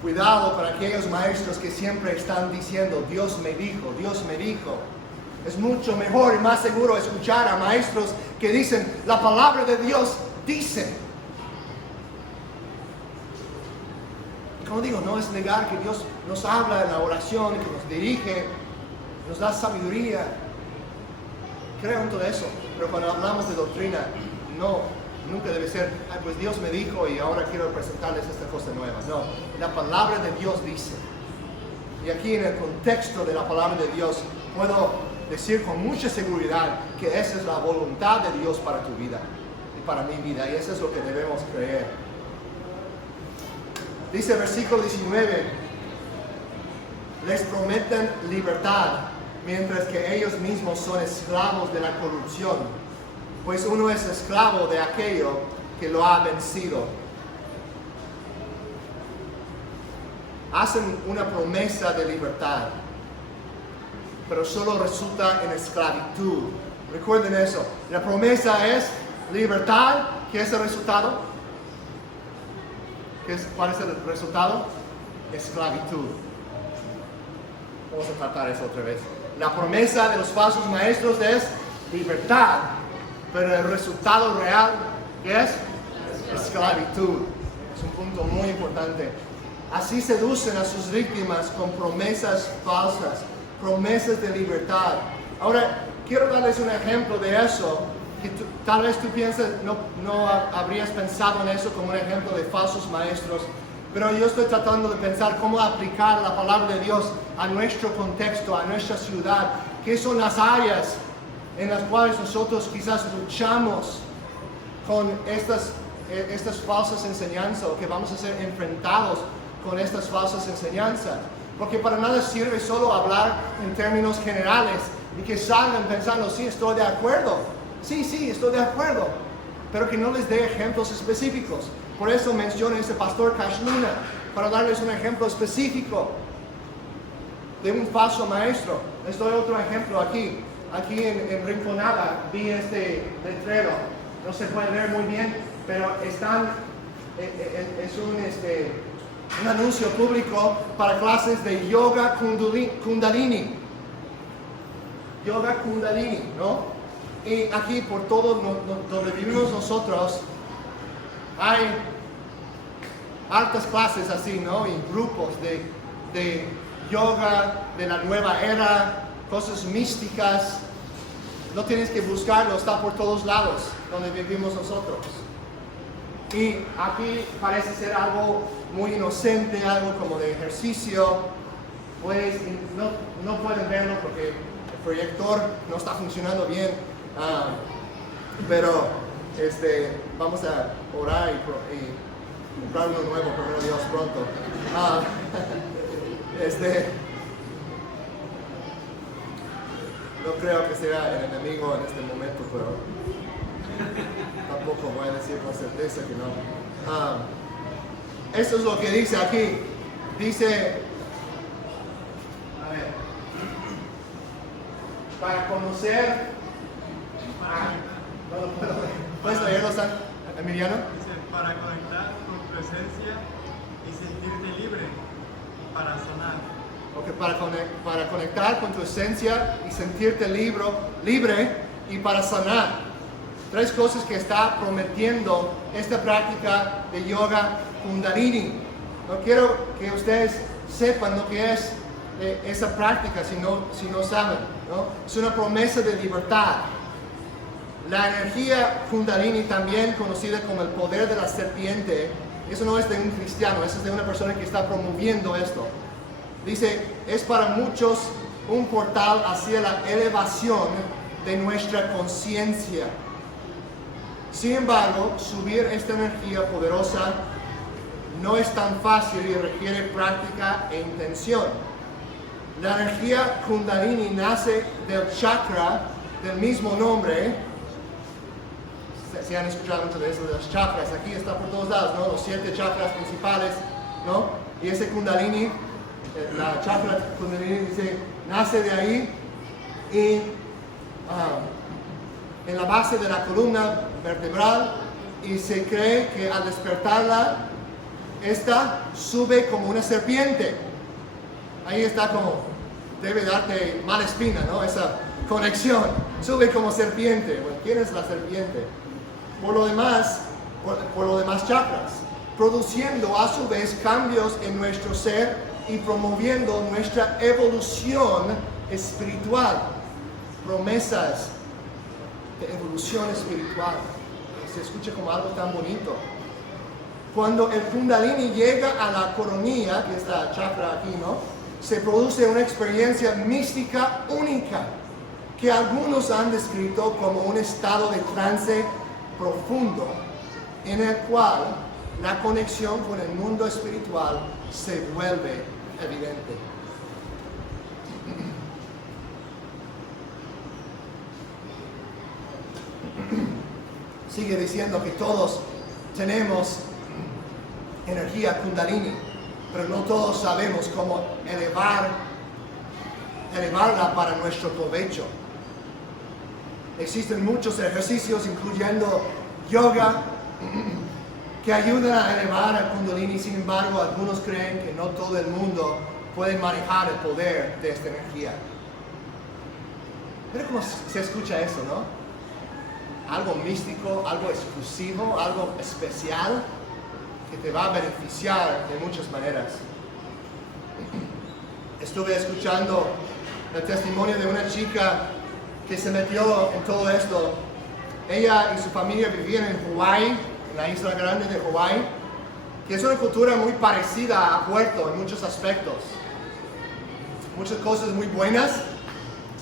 Cuidado para aquellos maestros que siempre están diciendo, Dios me dijo, Dios me dijo. Es mucho mejor y más seguro escuchar a maestros que dicen, la palabra de Dios dice. Y como digo, no es negar que Dios nos habla en la oración, que nos dirige, nos da sabiduría. Creo en todo eso, pero cuando hablamos de doctrina, nunca debe ser, pues Dios me dijo y ahora quiero presentarles esta cosa nueva. No, la palabra de Dios dice. Y aquí en el contexto de la palabra de Dios, puedo decir con mucha seguridad que esa es la voluntad de Dios para tu vida y para mi vida. Y eso es lo que debemos creer. Dice versículo 19, les prometen libertad, mientras que ellos mismos son esclavos de la corrupción, pues uno es esclavo de aquello que lo ha vencido. Hacen una promesa de libertad, pero solo resulta en esclavitud. Recuerden eso. La promesa es libertad. ¿Qué es el resultado? ¿Cuál es el resultado? Esclavitud. Vamos a tratar eso otra vez. La promesa de los falsos maestros es libertad, pero el resultado real, ¿qué es? Esclavitud. Es un punto muy importante. Así seducen a sus víctimas con promesas falsas, promesas de libertad. Ahora, quiero darles un ejemplo de eso, que tal vez tú piensas, no habrías pensado en eso como un ejemplo de falsos maestros, pero yo estoy tratando de pensar cómo aplicar la palabra de Dios a nuestro contexto, a nuestra ciudad, qué son las áreas en las cuales nosotros quizás luchamos con estas falsas enseñanzas, o que vamos a ser enfrentados con estas falsas enseñanzas. Porque para nada sirve solo hablar en términos generales y que salgan pensando, sí, estoy de acuerdo. Sí, estoy de acuerdo. Pero que no les dé ejemplos específicos. Por eso menciono a ese pastor Cash Luna, para darles un ejemplo específico de un falso maestro. Les doy otro ejemplo aquí. Aquí en Rinconada vi este letrero. No se puede ver muy bien, pero es un anuncio público para clases de yoga kundalini. Yoga kundalini, ¿no? Y aquí por todo donde vivimos nosotros hay hartas clases así, ¿no? Y grupos de yoga, de la nueva era, cosas místicas. No tienes que buscarlo, está por todos lados donde vivimos nosotros. Y aquí parece ser algo muy inocente, algo como de ejercicio. Pues no pueden verlo porque el proyector no está funcionando bien. Pero vamos a orar y comprar uno nuevo, primero Dios, pronto. No creo que sea el enemigo en este momento, pero tampoco voy a decir con certeza que no. Eso es lo que dice aquí. Dice, a ver, para conocer, no lo puedo leer. ¿Puedes leerlo, Emiliano? Dice, para conectar con tu esencia y sentirte libre, para sanar. Okay, para conectar con tu esencia y sentirte libre y para sanar. 3 cosas que está prometiendo esta práctica de yoga kundalini. No quiero que ustedes sepan lo que es esa práctica si no saben, ¿no? Es una promesa de libertad. La energía kundalini, también conocida como el poder de la serpiente, eso no es de un cristiano, eso es de una persona que está promoviendo esto. Dice, es para muchos un portal hacia la elevación de nuestra conciencia. Sin embargo, subir esta energía poderosa no es tan fácil y requiere práctica e intención. La energía kundalini nace del chakra del mismo nombre. Si han escuchado mucho de eso, de los chakras, aquí está por todos lados, ¿no? Los 7 chakras principales, ¿no? Y ese kundalini, la chakra kundalini dice, nace de ahí y en la base de la columna vertebral, y se cree que al despertarla, esta sube como una serpiente. Ahí está como, debe darte mala espina, ¿no? Esa conexión, sube como serpiente. Bueno, ¿quién es la serpiente? Por lo demás chakras, produciendo a su vez cambios en nuestro ser y promoviendo nuestra evolución espiritual. Promesas de evolución espiritual. Se escucha como algo tan bonito. Cuando el kundalini llega a la coronilla, que es la chakra aquí, ¿no? Se produce una experiencia mística única, que algunos han descrito como un estado de trance profundo, en el cual la conexión con el mundo espiritual se vuelve evidente. Sigue diciendo que todos tenemos energía Kundalini, pero no todos sabemos cómo elevarla para nuestro provecho. Existen muchos ejercicios, incluyendo yoga, que ayudan a elevar al Kundalini. Sin embargo, algunos creen que no todo el mundo puede manejar el poder de esta energía. Pero cómo se escucha eso, ¿no? Algo místico, algo exclusivo, algo especial que te va a beneficiar de muchas maneras. Estuve escuchando el testimonio de una chica que se metió en todo esto. Ella y su familia vivían en Hawái, en la isla grande de Hawái, que es una cultura muy parecida a Puerto en muchos aspectos. Muchas cosas muy buenas.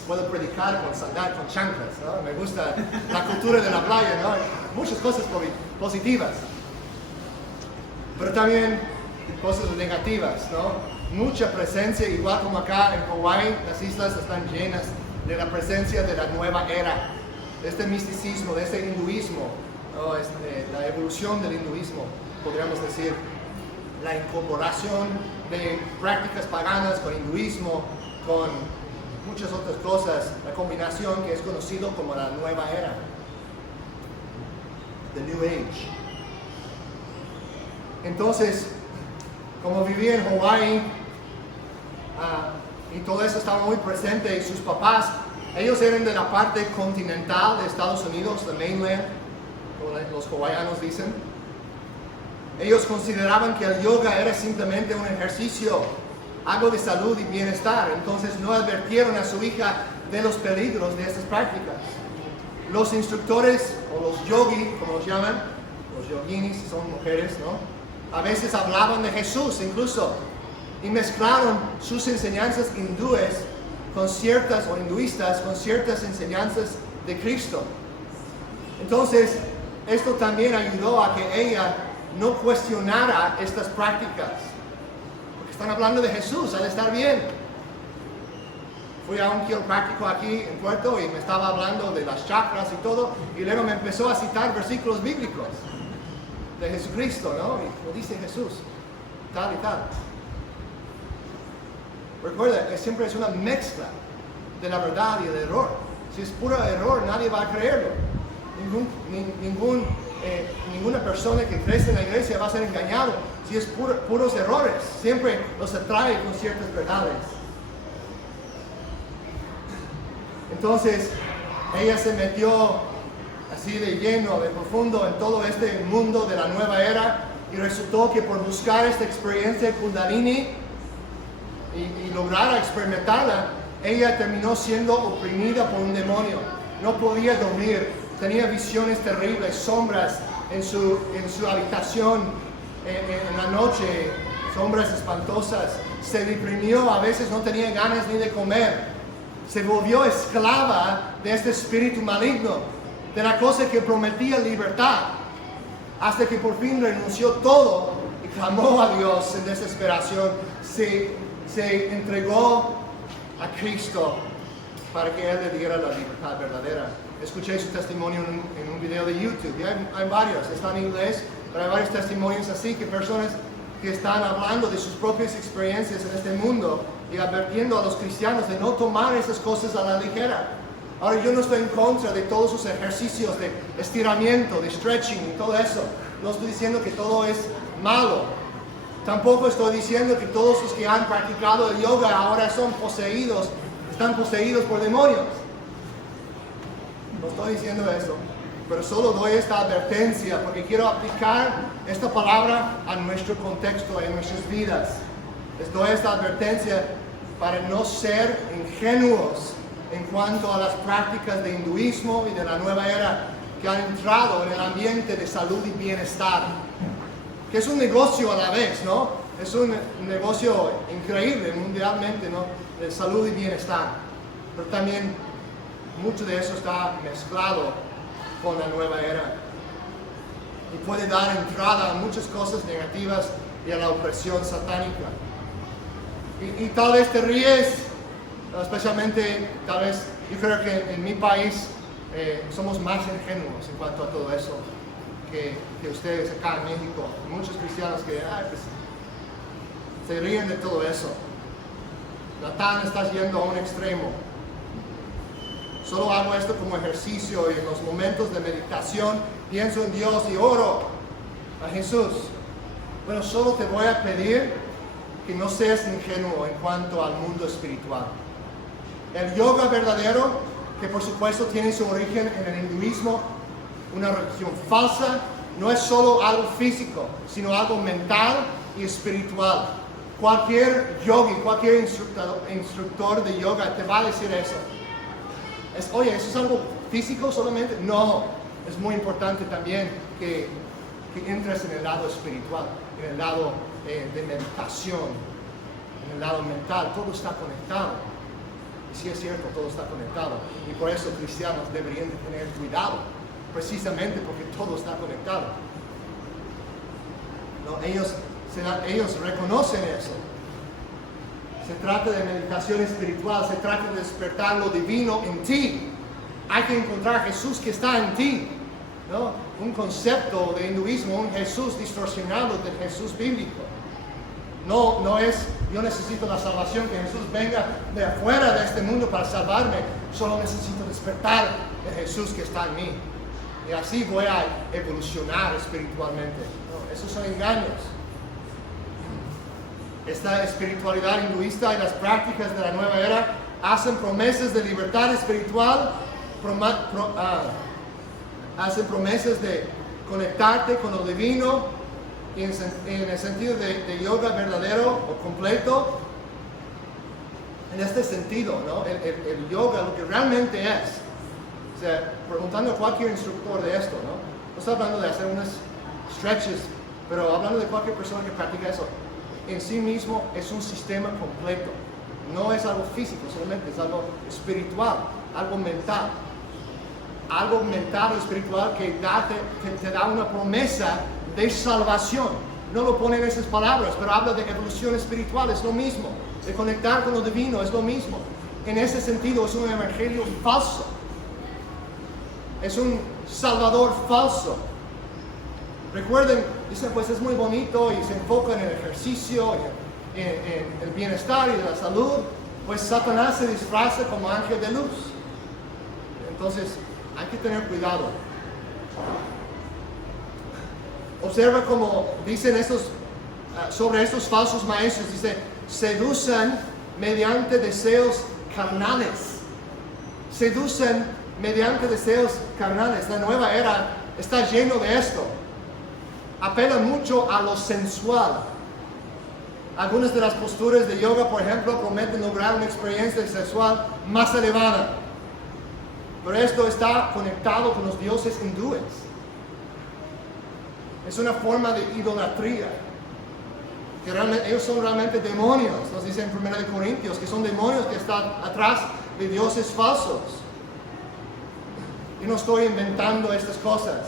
Puedo predicar con sandal, con chanclas, ¿no? Me gusta la cultura de la playa, ¿no? Muchas cosas positivas. Pero también cosas negativas, ¿no? Mucha presencia, igual como acá en Hawái, las islas están llenas de la presencia de la nueva era, de este misticismo, de este hinduismo, ¿no? La evolución del hinduismo, podríamos decir, la incorporación de prácticas paganas con hinduismo, con muchas otras cosas, la combinación que es conocido como la nueva era, the New Age. Entonces, como vivía en Hawái, y todo eso estaba muy presente, y sus papás, ellos eran de la parte continental de Estados Unidos, the mainland, como los hawaianos dicen. Ellos consideraban que el yoga era simplemente un ejercicio, algo de salud y bienestar. Entonces no advirtieron a su hija de los peligros de estas prácticas. Los instructores, o los yogis, como los llaman, los yoginis, son mujeres, ¿no? A veces hablaban de Jesús incluso, y mezclaron sus enseñanzas hindúes con ciertas, o hinduistas, con ciertas enseñanzas de Cristo. Entonces, esto también ayudó a que ella no cuestionara estas prácticas. Están hablando de Jesús, ha de estar bien. Fui a un quiropráctico aquí en Puerto y me estaba hablando de las chakras y todo, y luego me empezó a citar versículos bíblicos de Jesucristo, ¿no? Y lo dice Jesús, tal y tal. Recuerda que siempre es una mezcla de la verdad y el error. Si es puro error, nadie va a creerlo. Ninguna persona que crece en la iglesia va a ser engañado si es puros errores. Siempre los atrae con ciertas verdades. Entonces, ella se metió así de lleno, de profundo en todo este mundo de la nueva era, y resultó que por buscar esta experiencia Kundalini y lograr experimentarla, ella terminó siendo oprimida por un demonio. No podía dormir, tenía visiones terribles, sombras en su habitación en la noche, sombras espantosas. Se deprimió, a veces no tenía ganas ni de comer. Se volvió esclava de este espíritu maligno, de la cosa que prometía libertad, hasta que por fin renunció todo y clamó a Dios en desesperación. Se entregó a Cristo para que Él le diera la libertad verdadera. Escuché su testimonio en un video de YouTube, y hay varios, está en inglés, pero hay varios testimonios así, que personas que están hablando de sus propias experiencias en este mundo y advirtiendo a los cristianos de no tomar esas cosas a la ligera. Ahora, yo no estoy en contra de todos sus ejercicios de estiramiento, de stretching y todo eso. No estoy diciendo que todo es malo. Tampoco estoy diciendo que todos los que han practicado el yoga ahora están poseídos por demonios. No estoy diciendo eso, pero solo doy esta advertencia porque quiero aplicar esta palabra a nuestro contexto, en nuestras vidas. Les doy esta advertencia para no ser ingenuos en cuanto a las prácticas de hinduismo y de la nueva era que han entrado en el ambiente de salud y bienestar, que es un negocio a la vez, ¿no? Es un negocio increíble mundialmente, ¿no? De salud y bienestar, pero también mucho de eso está mezclado con la nueva era. y puede dar entrada a muchas cosas negativas y a la opresión satánica. Y tal vez te ríes, especialmente, tal vez, yo creo que en mi país somos más ingenuos en cuanto a todo eso que ustedes acá en México. Muchos cristianos que pues, se ríen de todo eso. Natán, estás yendo a un extremo. Solo hago esto como ejercicio y en los momentos de meditación pienso en Dios y oro a Jesús. Bueno, solo te voy a pedir que no seas ingenuo en cuanto al mundo espiritual. El yoga verdadero, que por supuesto tiene su origen en el hinduismo, una religión falsa, no es solo algo físico, sino algo mental y espiritual. Cualquier yogi, cualquier instructor de yoga te va a decir eso. Oye, ¿eso es algo físico solamente? No, es muy importante también que entres en el lado espiritual, en el lado de meditación, en el lado mental. Todo está conectado. Y sí es cierto, todo está conectado. Y por eso cristianos deberían de tener cuidado, precisamente porque todo está conectado. ¿No? Ellos reconocen eso. Se trata de meditación espiritual, se trata de despertar lo divino en ti. Hay que encontrar a Jesús que está en ti, ¿no? Un concepto de hinduismo, un Jesús distorsionado del Jesús bíblico. No es, yo necesito la salvación, que Jesús venga de afuera de este mundo para salvarme. Solo necesito despertar el Jesús que está en mí. Y así voy a evolucionar espiritualmente. ¿No? Esos son engaños. Esta espiritualidad hinduista y las prácticas de la nueva era hacen promesas de libertad espiritual, hacen promesas de conectarte con lo divino en el sentido de yoga verdadero o completo. En este sentido, ¿no? El yoga, lo que realmente es, o sea, preguntando a cualquier instructor de esto, no estoy hablando de hacer unos stretches, pero hablando de cualquier persona que practica eso, en sí mismo es un sistema completo. No es algo físico solamente, es algo espiritual, algo mental. Algo mental o espiritual que te da una promesa de salvación. No lo pone en esas palabras, pero habla de evolución espiritual, es lo mismo. De conectar con lo divino, es lo mismo. En ese sentido es un evangelio falso. Es un salvador falso. Recuerden, dicen pues es muy bonito y se enfoca en el ejercicio, en el bienestar y de la salud. Pues Satanás se disfraza como ángel de luz. Entonces hay que tener cuidado. Observa como dicen sobre estos falsos maestros, dice, seducen mediante deseos carnales. Seducen mediante deseos carnales. La nueva era está lleno de esto. Apela mucho a lo sensual. Algunas de las posturas de yoga, por ejemplo, prometen lograr una experiencia sexual más elevada. Pero esto está conectado con los dioses hindúes. Es una forma de idolatría. Que ellos son realmente demonios. Nos dice en 1 Corintios que son demonios que están atrás de dioses falsos. Y no estoy inventando estas cosas.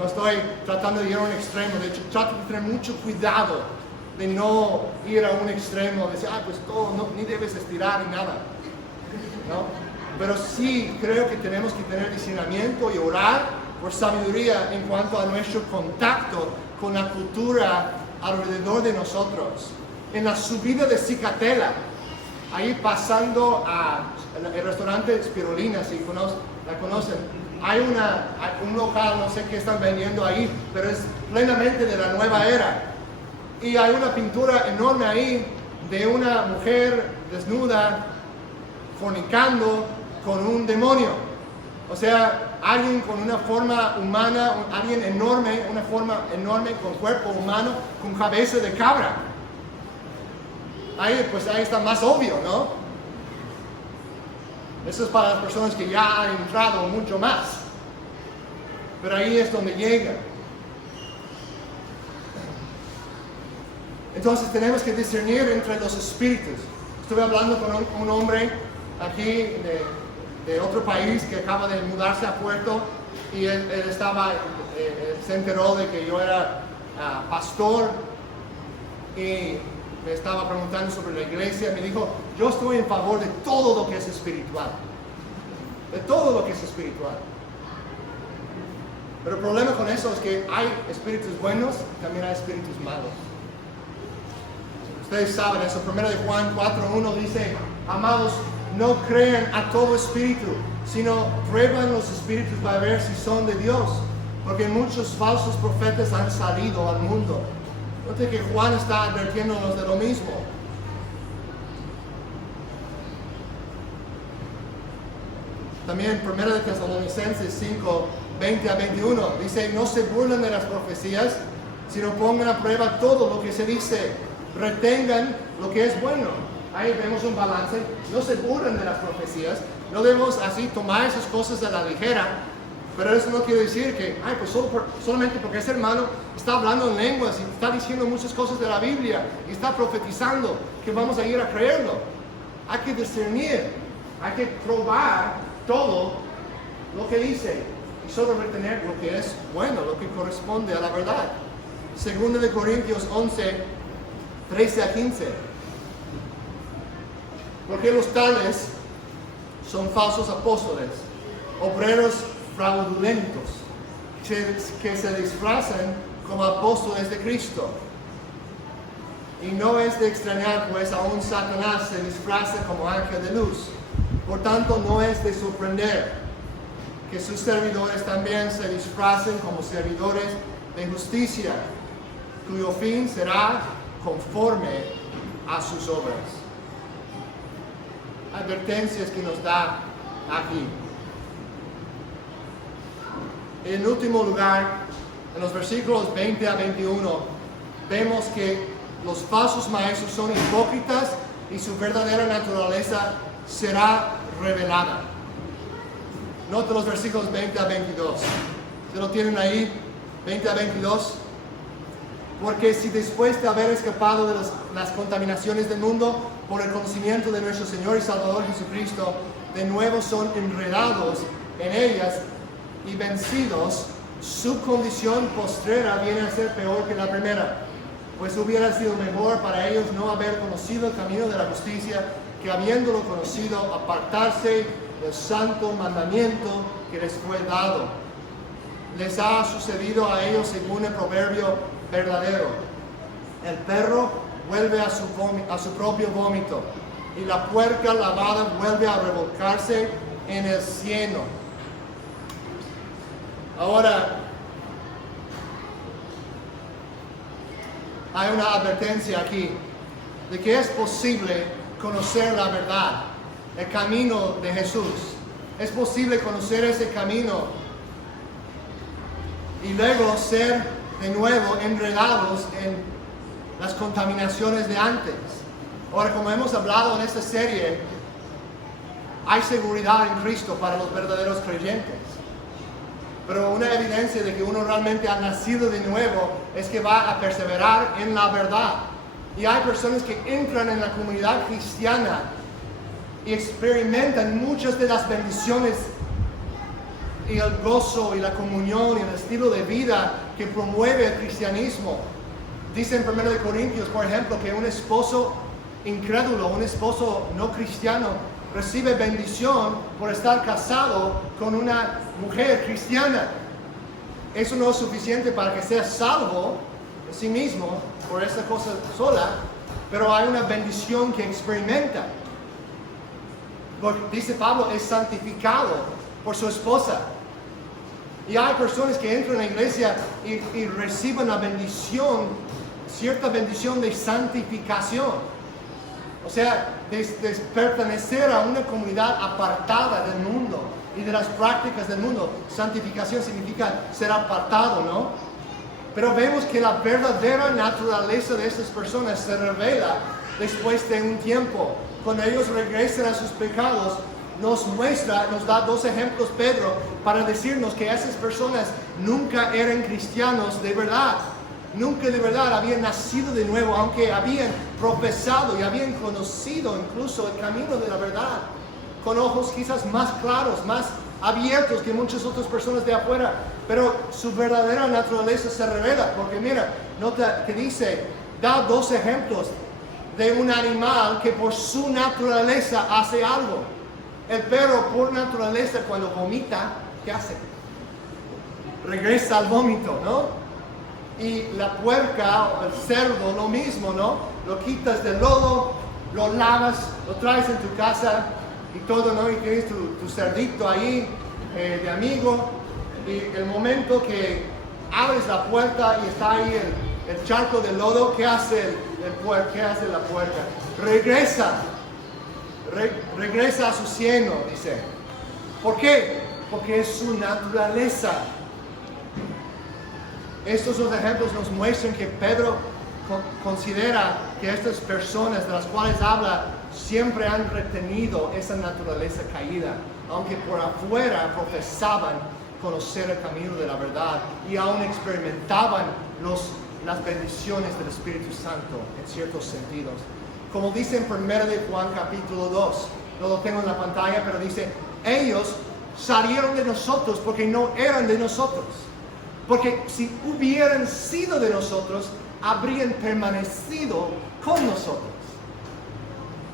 No estoy tratando de ir a un extremo. De hecho, trato de tener mucho cuidado de no ir a un extremo. De decir, pues todo, no, ni debes estirar ni nada. ¿No? Pero sí creo que tenemos que tener discernimiento y orar por sabiduría en cuanto a nuestro contacto con la cultura alrededor de nosotros. En la subida de Cicatela, ahí pasando el restaurante Spirulina, si la conocen, hay un local, no sé qué están vendiendo ahí, pero es plenamente de la nueva era. Y hay una pintura enorme ahí de una mujer desnuda, fornicando con un demonio. O sea, alguien con una forma humana, alguien enorme, una forma enorme con cuerpo humano, con cabeza de cabra. Ahí está más obvio, ¿no? Eso es para las personas que ya han entrado mucho más. Pero ahí es donde llega. Entonces tenemos que discernir entre los espíritus. Estuve hablando con un hombre aquí de otro país que acaba de mudarse a Puerto y él se enteró de que yo era pastor y me estaba preguntando sobre la iglesia. Me dijo, yo estoy en favor de todo lo que es espiritual. De todo lo que es espiritual. Pero el problema con eso es que hay espíritus buenos y también hay espíritus malos. Ustedes saben eso. 1 de Juan 4:1 dice, amados, no crean a todo espíritu, sino prueban los espíritus para ver si son de Dios. Porque muchos falsos profetas han salido al mundo. Note que Juan está advirtiéndonos de lo mismo. También 1 de Tesalonicenses 5:20-21 dice, no se burlen de las profecías, sino pongan a prueba todo lo que se dice. Retengan lo que es bueno. Ahí vemos un balance. No se burlen de las profecías. No debemos así tomar esas cosas a la ligera. Pero eso no quiere decir que, pues solamente porque ese hermano está hablando en lenguas y está diciendo muchas cosas de la Biblia y está profetizando, que vamos a ir a creerlo. Hay que discernir, hay que probar todo lo que dice y solo retener lo que es bueno, lo que corresponde a la verdad. 2 de Corintios 11:13-15. Porque los tales son falsos apóstoles, obreros fraudulentos, que se disfrazan como apóstoles de Cristo. Y no es de extrañar, pues aún Satanás se disfraza como ángel de luz. Por tanto, no es de sorprender que sus servidores también se disfracen como servidores de justicia, cuyo fin será conforme a sus obras. Advertencias que nos da aquí. En último lugar, en los versículos 20-21, vemos que los falsos maestros son hipócritas y su verdadera naturaleza será revelada. Nota los versículos 20-22. ¿Se lo tienen ahí? 20-22. Porque si después de haber escapado de las contaminaciones del mundo por el conocimiento de nuestro Señor y Salvador Jesucristo, de nuevo son enredados en ellas y vencidos, su condición postrera viene a ser peor que la primera. Pues hubiera sido mejor para ellos no haber conocido el camino de la justicia, que habiéndolo conocido, apartarse del santo mandamiento que les fue dado. Les ha sucedido a ellos según el proverbio verdadero. El perro vuelve a su propio vómito, y la puerca lavada vuelve a revolcarse en el cieno. Ahora, hay una advertencia aquí de que es posible conocer la verdad, el camino de Jesús. Es posible conocer ese camino y luego ser de nuevo enredados en las contaminaciones de antes. Ahora, como hemos hablado en esta serie, hay seguridad en Cristo para los verdaderos creyentes. Pero una evidencia de que uno realmente ha nacido de nuevo es que va a perseverar en la verdad. Y hay personas que entran en la comunidad cristiana y experimentan muchas de las bendiciones y el gozo y la comunión y el estilo de vida que promueve el cristianismo. Dice en 1 de Corintios, por ejemplo, que un esposo incrédulo, un esposo no cristiano, recibe bendición por estar casado con una mujer cristiana. Eso no es suficiente para que sea salvo de sí mismo por esa cosa sola, pero hay una bendición que experimenta. Porque, dice Pablo, es santificado por su esposa. Y hay personas que entran a la iglesia y reciben la bendición, cierta bendición de santificación. O sea, de pertenecer a una comunidad apartada del mundo y de las prácticas del mundo. Santificación significa ser apartado, ¿no? Pero vemos que la verdadera naturaleza de estas personas se revela después de un tiempo. Cuando ellos regresan a sus pecados, nos da dos ejemplos Pedro para decirnos que esas personas nunca eran cristianos de verdad. Nunca de verdad habían nacido de nuevo, aunque habían profesado y habían conocido incluso el camino de la verdad, con ojos quizás más claros, más abiertos que muchas otras personas de afuera, pero su verdadera naturaleza se revela, porque mira, nota que dice, da 2 ejemplos de un animal que por su naturaleza hace algo. El perro por naturaleza cuando vomita, ¿qué hace? Regresa al vómito, ¿no? Y la puerca o el cerdo lo mismo, ¿no? Lo quitas del lodo, lo lavas, lo traes en tu casa y todo, ¿no? Y tienes tu cerdito ahí de amigo, y el momento que abres la puerta y está ahí el charco de lodo, ¿qué hace ¿qué hace la puerca? Regresa a su cieno, dice. ¿Por qué? Porque es su naturaleza. Estos 2 ejemplos nos muestran que Pedro considera que estas personas de las cuales habla siempre han retenido esa naturaleza caída, aunque por afuera profesaban conocer el camino de la verdad y aún experimentaban las bendiciones del Espíritu Santo en ciertos sentidos. Como dice en 1 de Juan capítulo 2, no lo tengo en la pantalla, pero dice, ellos salieron de nosotros porque no eran de nosotros. Porque si hubieran sido de nosotros, habrían permanecido con nosotros.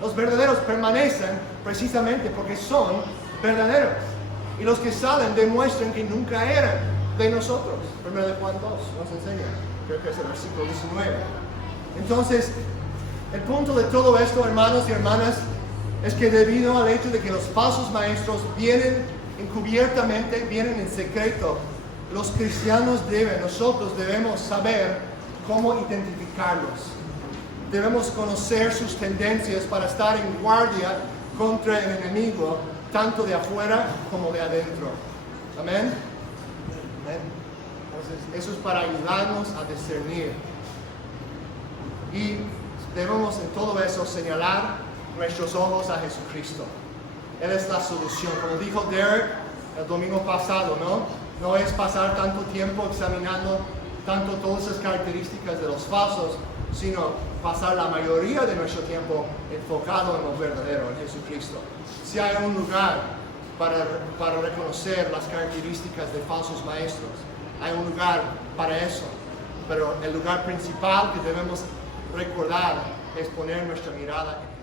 Los verdaderos permanecen precisamente porque son verdaderos. Y los que salen demuestran que nunca eran de nosotros. 1 de Juan 2 nos enseña, creo que es el versículo 19. Entonces, el punto de todo esto, hermanos y hermanas, es que debido al hecho de que los falsos maestros vienen encubiertamente, vienen en secreto, los cristianos nosotros debemos saber cómo identificarlos. Debemos conocer sus tendencias para estar en guardia contra el enemigo, tanto de afuera como de adentro. Amén. Amén. Entonces, eso es para ayudarnos a discernir. Y debemos en todo eso señalar nuestros ojos a Jesucristo. Él es la solución. Como dijo Derek el domingo pasado, ¿no? No es pasar tanto tiempo examinando tanto todas esas características de los falsos, sino pasar la mayoría de nuestro tiempo enfocado en lo verdadero, en Jesucristo. Si hay un lugar para reconocer las características de falsos maestros, hay un lugar para eso, pero el lugar principal que debemos recordar es poner nuestra mirada en